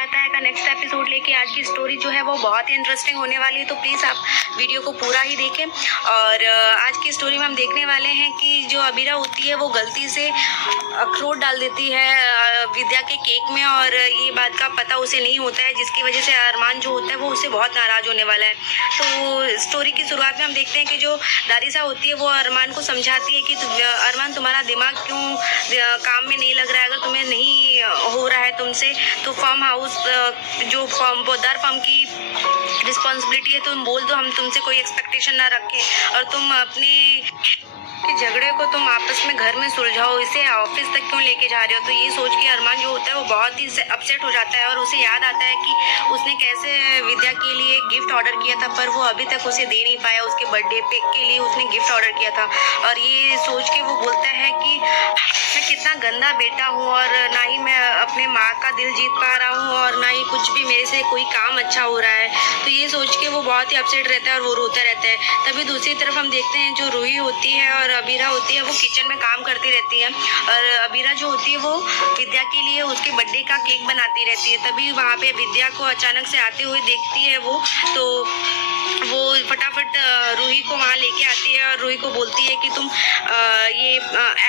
आता है का नेक्स्ट एपिसोड लेके। आज की स्टोरी जो है वो बहुत ही इंटरेस्टिंग होने वाली है, तो प्लीज़ आप वीडियो को पूरा ही देखें। और आज की स्टोरी में हम देखने वाले हैं कि जो अबीरा होती है वो गलती से अखरोट डाल देती है विद्या के केक में, और ये बात का पता उसे नहीं होता है, जिसकी वजह से अरमान जो होता है वो उससे बहुत नाराज़ होने वाला है। तो स्टोरी की शुरुआत में हम देखते हैं कि जो दादी साहब होती है वो अरमान को समझाती है कि अरमान तुम्हारा दिमाग क्यों काम में नहीं लग रहा है, अगर तुम्हें नहीं हो रहा है तुमसे तो फार्म हाउस जो पौधार फार्म की रिस्पॉन्सिबिलिटी है तुम बोल दो, हम तुमसे कोई एक्सपेक्टेशन ना रखें, और तुम अपने कि झगड़े को तुम आपस में घर में सुलझाओ, इसे ऑफिस तक क्यों लेके जा रहे हो। तो ये सोच के अरमान जो होता है वो बहुत ही अपसेट हो जाता है, और उसे याद आता है कि उसने कैसे विद्या के लिए गिफ्ट ऑर्डर किया था, पर वो अभी तक उसे दे नहीं पाया। उसके बर्थडे पे के लिए उसने गिफ्ट ऑर्डर किया था, और ये सोच के वो बोलता है कि मैं कितना गंदा बेटा हूँ, और ना ही मैं अपने माँ का दिल जीत पा रहा हूँ, और ना ही कुछ भी मेरे से कोई काम अच्छा हो रहा है। तो ये सोच के वो बहुत ही अपसेट रहता है और वो रोता रहता है। तभी दूसरी तरफ हम देखते हैं जो रूही होती है और अबीरा होती है वो किचन में काम करती रहती है, और अबीरा जो होती है वो विद्या के लिए उसके बर्थडे का केक बनाती रहती है। तभी वहाँ पे विद्या को अचानक से आते हुए देखती है तो वो फटाफट रूही को वहाँ लेके आती है, और रूही को बोलती है कि तुम ये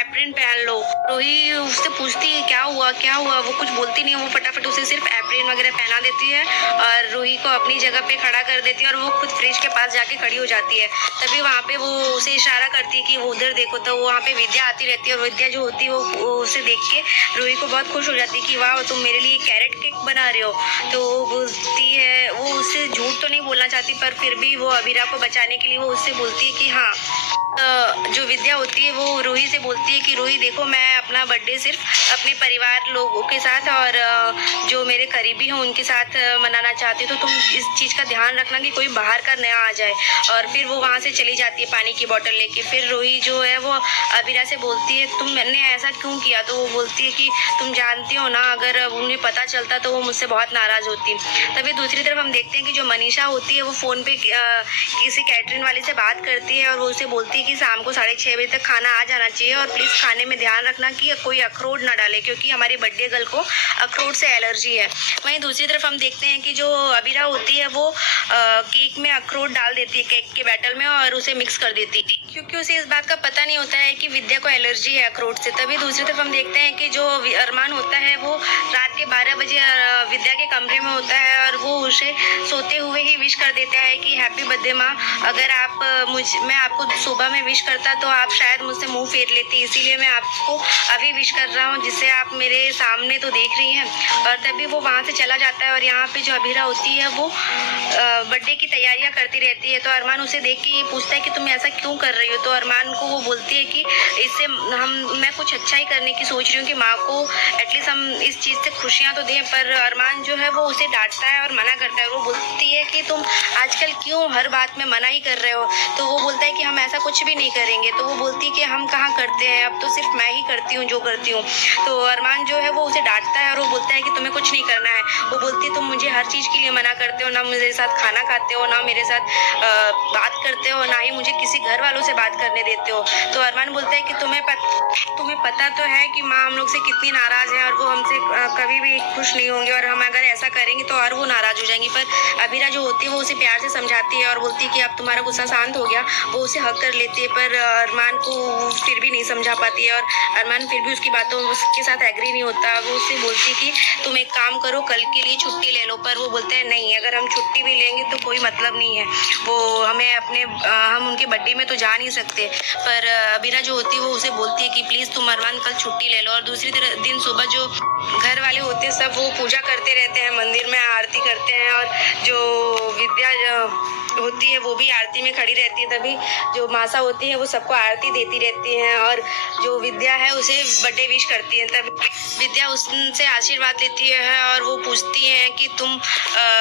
एप्रिन पहन लो। रूही उससे पूछती है क्या हुआ, वो कुछ बोलती नहीं है। वो फटाफट उसे सिर्फ एप्रिन वगैरह पहना देती है और रूही को अपनी जगह पे खड़ा कर देती है, और वो खुद फ्रिज के पास जाके खड़ी हो जाती है। तभी वहाँ पे वो उसे इशारा करती है कि वो उधर देखो, तो वहाँ पे विद्या आती रहती है, और विद्या जो होती है वो उसे देख के रूही को बहुत खुश हो जाती है कि वाह तुम मेरे लिए कैरेट केक बना रहे हो। तो वो बोलती है, वो उससे झूठ तो नहीं बोलना चाहती, पर फिर भी वो अबीरा को बचाने के लिए वो उससे बोलती है कि हाँ जो विद्या होती है वो रूही से बोलती है कि रूही देखो, मैं अपना बर्थडे सिर्फ अपने परिवार लोगों के साथ और जो मेरे करीबी हैं उनके साथ मनाना चाहती हूँ, तो तुम इस चीज़ का ध्यान रखना कि कोई बाहर का नया आ जाए। और फिर वो वहाँ से चली जाती है पानी की बोतल लेके। फिर रूही जो है वो अबीरा से बोलती है तुमने ऐसा क्यों किया। तो वो बोलती है कि तुम जानती हो ना, अगर उन्हें पता चलता तो वो मुझसे बहुत नाराज़ होती। तभी दूसरी तरफ हम देखते हैं कि जो मनीषा होती है वो फ़ोन पे किसी कैटरिंग वाले से बात करती है, और वो उसे बोलती है कि शाम को 6:30 बजे तक खाना आ जाना चाहिए, और प्लीज़ खाने में ध्यान रखना कि कोई अखरोट ना डाले, क्योंकि हमारी बर्थडे गर्ल को अखरोट से एलर्जी है। वहीं दूसरी तरफ हम देखते हैं कि जो अबीरा होती है वो केक में अखरोट डाल देती है, केक के बैटर में, और उसे मिक्स कर देती है, क्योंकि उसे इस बात का पता नहीं होता है कि विद्या को एलर्जी है अखरोट से। तभी दूसरी तरफ हम देखते हैं कि जो अरमान होता है वो रात के 12 बजे विद्या के कमरे में होता है, और वो उसे सोते हुए ही विश कर देता है कि हैप्पी बर्थडे माँ, अगर आप मैं आपको सुबह में विश करता तो आप शायद मुझसे मुंह फेर लेती, इसीलिए मैं आपको अभी विश कर रहा हूँ, जिससे आप मेरे सामने तो देख रही हैं। और तभी वो वहाँ से चला जाता है, और यहाँ पे जो अबीरा होती है वो बर्थडे की तैयारियाँ करती रहती है। तो अरमान उसे देख के ये पूछता है कि तुम ऐसा क्यों कर रही हो। तो अरमान को वो बोलती है कि इससे मैं कुछ अच्छा ही करने की सोच रही हूँ कि माँ को एटलीस्ट हम इस चीज़ से खुशियाँ तो दें। पर अरमान जो है वो उसे डांटता है और मना करता है। वो बोलती है कि तुम आजकल क्यों हर बात में मना ही कर रहे हो। तो वो बोलता है कि हम ऐसा कुछ भी नहीं करेंगे। तो वो बोलती है कि हम कहाँ करते हैं, अब तो सिर्फ मैं ही करती हूँ जो करती हूँ। तो अरमान जो है वो उसे डांटता है, और वो बोलता है कि तुम्हें कुछ नहीं करना है। वो बोलती है तुम मुझे हर चीज़ के लिए मना करते हो, ना मेरे साथ खाना खाते हो, ना मेरे साथ बात करते हो, ना ही मुझे किसी घर वालों से बात करने देते हो। तो अरमान बोलता है कि तुम्हें पता तो है कि माँ हम लोग से कितनी नाराज़ है, और वो हमसे कभी भी खुश नहीं होंगे, और हम अगर ऐसा करेंगे तो और वो नाराज़ हो जाएंगी। पर अबीरा जो होती है वो उसे प्यार से समझाती है और बोलती है कि अब तुम्हारा गुस्सा शांत हो गया। वो उसे हक कर लेती है, पर अरमान को फिर भी नहीं समझा पाती है, और अरमान फिर भी उसकी बातों उसके साथ एग्री नहीं होता। वो उससे बोलती है कि तुम एक काम करो, कल के लिए छुट्टी ले लो। पर वो बोलते हैं नहीं, अगर हम छुट्टी भी लेंगे तो कोई मतलब नहीं है, वो हमें हम उनके बर्थडे में तो जा नहीं सकते। पर अबीरा जो होती है वो उसे बोलती है कि प्लीज़ तुम अरमान कल छुट्टी ले लो। और दूसरी दिन सुबह जो घर वाले होते हैं सब वो पूजा करते रहते हैं, मंदिर में आरती करते हैं, और जो विद्या होती है वो भी आरती में खड़ी रहती है। तभी जो मासा होती है वो सबको आरती देती रहती हैं, और जो विद्या है उसे बर्थडे विश करती है। तब विद्या उससे आशीर्वाद लेती है, और वो पूछती है कि तुम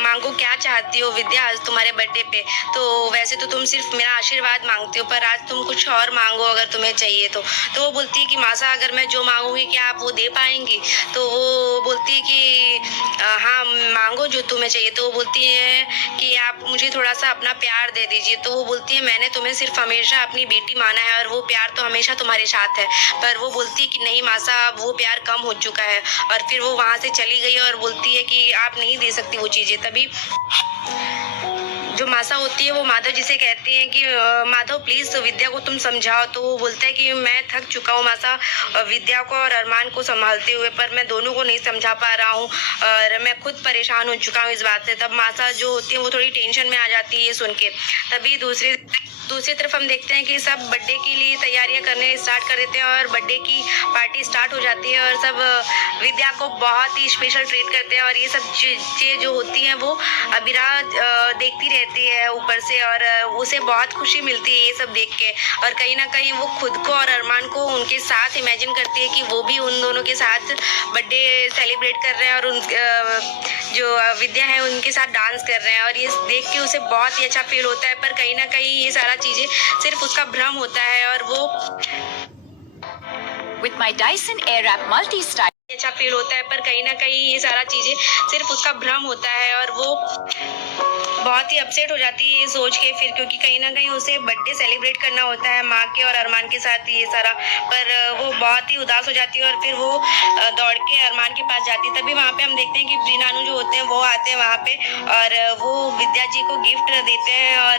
मांगो क्या चाहती हो विद्या आज तुम्हारे बर्थडे पे। तो वैसे तो तुम सिर्फ मेरा आशीर्वाद मांगती हो, पर आज तुम कुछ और मांगो अगर तुम्हें चाहिए तो। वो बोलती है कि मासा अगर मैं जो मांगूंगी क्या आप वो दे पाएंगी। तो वो बोलती है कि हाँ मांगो जो तुम्हें चाहिए। तो वो बोलती है कि आप मुझे थोड़ा सा अपना प्यार दे दीजिए। तो वो बोलती है मैंने तुम्हें सिर्फ हमेशा अपनी बेटी माना है और वो प्यार तो हमेशा तुम्हारे साथ है। पर वो बोलती है कि नहीं मासा, अब वो प्यार कम हो चुका है। और फिर वो वहाँ से चली गई और बोलती है कि आप नहीं दे सकती वो चीज़ें। तभी जो मासा होती है वो माधव जी से कहती हैं कि माधव प्लीज़ विद्या को तुम समझाओ। तो वो बोलता है कि मैं थक चुका हूँ मासा विद्या को और अरमान को संभालते हुए, पर मैं दोनों को नहीं समझा पा रहा हूँ और मैं खुद परेशान हो चुका हूँ इस बात से। तब मासा जो होती है वो थोड़ी टेंशन में आ जाती है ये सुन के। तभी दूसरी तरफ हम देखते हैं कि सब बर्थडे के लिए तैयारियां करने स्टार्ट कर देते हैं और बर्थडे की पार्टी स्टार्ट हो जाती है और सब विद्या को बहुत ही स्पेशल ट्रीट करते हैं। और ये सब चीज़ें जो होती हैं वो अबीरा देखती रहती है ऊपर से और उसे बहुत खुशी मिलती है ये सब देख के। और कहीं ना कहीं वो खुद को और अरमान को उनके साथ इमेजिन करती है कि वो भी उन दोनों के साथ बर्थडे सेलिब्रेट कर रहे हैं और उन जो विद्या है उनके साथ डांस कर रहे हैं। और ये देख के उसे बहुत ही अच्छा फील होता है। पर कहीं ना कहीं ये सारा चीज़ें सिर्फ उसका भ्रम होता है और वो With my Dyson Airwrap Multi-Style अच्छा फील होता है। पर कहीं ना कहीं ये सारा चीज़ें सिर्फ उसका भ्रम होता है और वो बहुत ही अपसेट हो जाती है ये सोच के फिर, क्योंकि कहीं ना कहीं उसे बर्थडे सेलिब्रेट करना होता है माँ के और अरमान के साथ ये सारा। पर वो बहुत ही उदास हो जाती है और फिर वो दौड़ के अरमान के पास जाती है। तभी वहाँ पे हम देखते हैं कि प्रीनानू जो होते हैं वो आते हैं वहाँ पे और वो विद्या जी को गिफ्ट देते हैं। और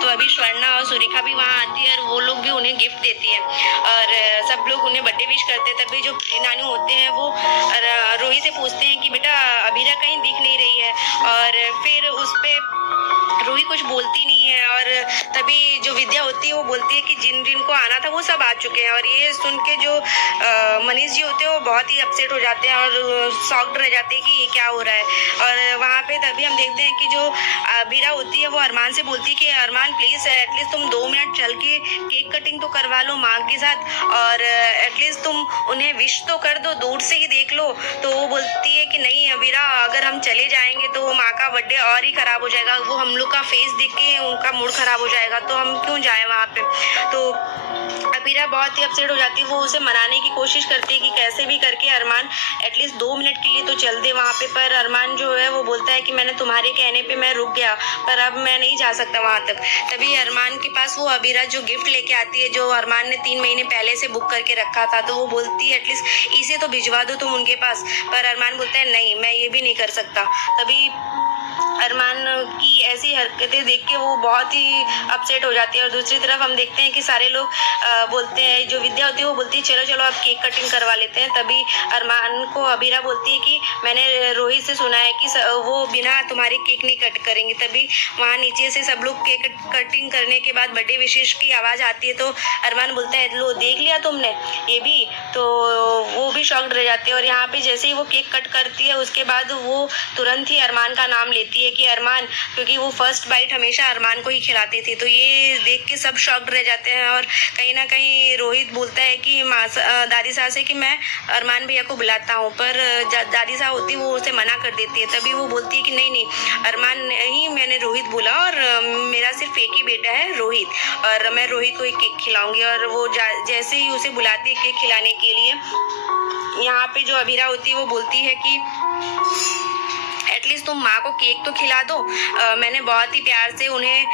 तो अभी स्वर्णा और सुरेखा भी वहाँ आती है और वो लोग भी उन्हें गिफ्ट देती हैं और सब लोग उन्हें बर्थडे विश करते हैं। तभी जो प्रीनानू होते हैं वो रोहित से पूछते हैं कि बेटा अबीरा कहीं दिख नहीं रही है। और फिर उस पर रूही कुछ बोलती नहीं है और तभी जो विद्या होती है वो बोलती है कि जिन को आना था वो सब आ चुके हैं। और ये सुन के जो मनीष जी होते हैं वो बहुत ही अपसेट हो जाते हैं और शॉक्ड रह जाते हैं कि ये क्या हो रहा है। और वहाँ पे तभी हम देखते हैं कि जो अबीरा होती है वो अरमान से बोलती है कि अरमान प्लीज़ एटलीस्ट तुम 2 मिनट चल के केक कटिंग तो करवा लो माँ के साथ और एटलीस्ट तुम उन्हें विश तो कर दो, दूर से ही देख लो। तो वो बोलती है कि नहीं अबीरा, अगर हम चले जाएंगे तो वो माँ का बर्थडे और ही ख़राब हो जाएगा। वो हम लोग का फेस देख के उनका मूड ख़राब हो जाएगा, तो हम क्यों जाए वहाँ पे। तो अबीरा बहुत ही अपसेट हो जाती है। वो उसे मनाने की कोशिश करती है कि कैसे भी करके अरमान एटलीस्ट 2 मिनट के लिए तो चल दे वहाँ पे। पर अरमान जो है वो बोलता है कि मैंने तुम्हारे कहने पे मैं रुक गया, पर अब मैं नहीं जा सकता वहाँ तक। तभी अरमान के पास वो अबीरा जो गिफ्ट लेके आती है जो अरमान ने 3 महीने पहले से बुक करके रखा था, तो वो बोलती है एटलीस्ट इसे तो भिजवा दो तुम उनके पास। पर अरमान बोलता है नहीं, मैं ये भी नहीं कर सकता। तभी अरमान की ऐसी हरकतें देख के वो बहुत ही अपसेट हो जाती है। और दूसरी तरफ हम देखते हैं कि सारे लोग बोलते हैं, जो विद्या होती है वो बोलती है चलो चलो अब केक कटिंग करवा लेते हैं। तभी अरमान को अबीरा बोलती है कि मैंने रोहित से सुना है कि वो बिना तुम्हारे केक नहीं कट करेंगे। तभी वहाँ नीचे से सब लोग केक कटिंग करने के बाद बर्थडे विशेष की आवाज़ आती है। तो अरमान बोलता है लो देख लिया तुमने ये भी। तो वो भी शॉक्ड रह जाते हैं। और यहाँ पे जैसे ही वो केक कट करती है उसके बाद वो तुरंत ही अरमान का नाम लेती है कि अरमान, क्योंकि वो फर्स्ट बाइट हमेशा अरमान को ही खिलाते थे। तो ये देख के सब शॉक्ड रह जाते हैं। और कहीं ना कहीं रोहित बोलता है कि दादी साहब से कि मैं अरमान भैया को बुलाता हूँ, पर दादी साहब होती वो उसे मना कर देती है। तभी वो बोलती है कि नहीं नहीं अरमान ही, मैंने रोहित बोला और मेरा सिर्फ एक ही बेटा है रोहित, और मैं रोहित को एक केक खिलाऊंगी। और वो जैसे ही उसे बुलाती है केक खिलाने के लिए, यहाँ पे जो अबीरा होती है वो बोलती है कि एटलीस्ट तुम माँ को केक तो खिला दो। मैंने बहुत ही प्यार से उन्हें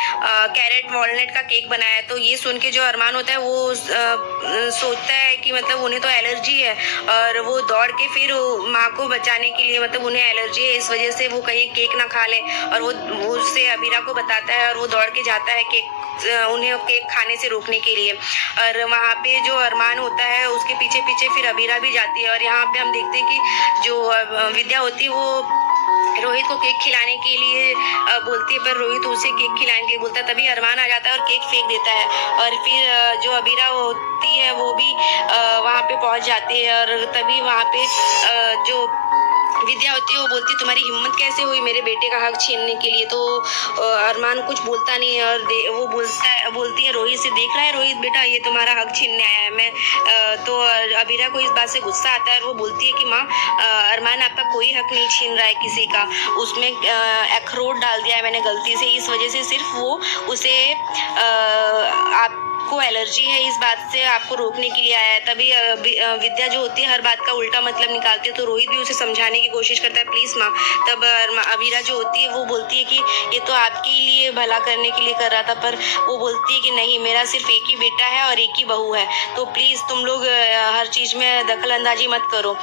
कैरेट वॉलनट का केक बनाया। तो ये सुन के जो अरमान होता है वो सोचता है कि मतलब उन्हें तो एलर्जी है और वो दौड़ के फिर माँ को बचाने के लिए, मतलब उन्हें एलर्जी है इस वजह से वो कहीं केक ना खा ले, और वो उससे अबीरा को बताता है और वो दौड़ के जाता है केक उन्हें केक खाने से रोकने के लिए। और वहाँ पे जो अरमान होता है उसके पीछे पीछे फिर अबीरा भी जाती है। और यहाँ पे हम देखते हैं कि जो विद्या होती है वो रोहित को केक खिलाने के लिए बोलती है, पर रोहित उसे केक खिलाने के लिए बोलता है। तभी अरमान आ जाता है और केक फेंक देता है। और फिर जो अबीरा होती है वो भी वहाँ पे पहुँच जाती है। और तभी वहाँ पे जो विद्या होती है वो बोलती है तुम्हारी हिम्मत कैसे हुई मेरे बेटे का हक छीनने के लिए। तो अरमान कुछ बोलता नहीं है और वो बोलती है रोहित से, देख रहा है रोहित बेटा ये तुम्हारा हक छीनने आया है मैं। तो अबीरा को इस बात से गुस्सा आता है और वो बोलती है कि माँ अरमान आपका कोई हक नहीं छीन रहा है किसी का, उसमें अखरोट डाल दिया है मैंने गलती से, इस वजह से सिर्फ वो उसे आप को एलर्जी है इस बात से आपको रोकने के लिए आया है। तभी विद्या जो होती है हर बात का उल्टा मतलब निकालती है, तो रोहित भी उसे समझाने की कोशिश करता है, प्लीज़ माँ। तब अबीरा जो होती है वो बोलती है कि ये तो आपके लिए भला करने के लिए कर रहा था, पर वो बोलती है कि नहीं, मेरा सिर्फ एक ही बेटा है और एक ही बहू है, तो प्लीज़ तुम लोग हर चीज़ में दखल अंदाजी मत करो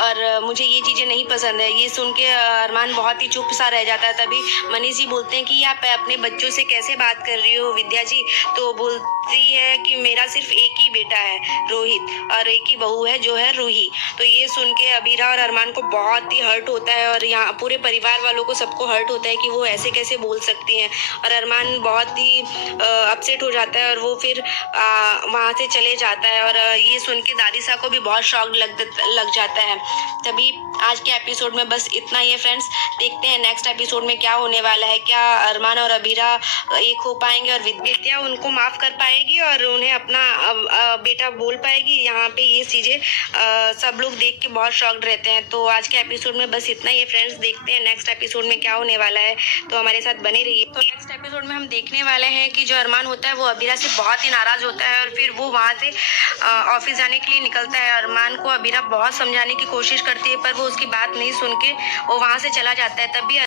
और मुझे ये चीज़ें नहीं पसंद है। ये सुन के अरमान बहुत ही चुप सा रह जाता है। तभी मनीष जी बोलते हैं कि आप अपने बच्चों से कैसे बात कर रही हो विद्या जी? तो बोलती है कि मेरा सिर्फ एक ही बेटा है रोहित और एक ही बहू है जो है रूही। तो ये सुन के अबीरा और अरमान को बहुत ही हर्ट होता है और यहाँ पूरे परिवार वालों को सबको हर्ट होता है कि वो ऐसे कैसे बोल सकती हैं, और अरमान बहुत ही अपसेट हो जाता है और वो फिर वहाँ से चले जाता है। और ये सुन के दादी साहब को भी बहुत शॉक लग जाता है। तभी आज के एपिसोड में बस इतना ही है फ्रेंड्स। देखते हैं नेक्स्ट एपिसोड में क्या होने वाला है। क्या अरमान और अबीरा एक हो पाएंगे और विद्या उनको माफ कर पाएगी और उन्हें अपना बेटा बोल पाएगी? यहाँ पे ये चीज़ें सब लोग देख के बहुत शॉक्ड रहते हैं। तो आज के एपिसोड में बस इतना ही है फ्रेंड्स। देखते हैं नेक्स्ट एपिसोड में क्या होने वाला है, तो हमारे साथ बने रहिए। तो नेक्स्ट एपिसोड में हम देखने वाले हैं कि जो अरमान होता है वो अबीरा से बहुत ही नाराज़ होता है और फिर वो वहाँ से ऑफिस जाने के लिए निकलता है। अरमान को अबीरा बहुत समझाने की कोशिश करती है पर वो उसकी बात नहीं सुन के वो वहाँ से चला जाता है। तभी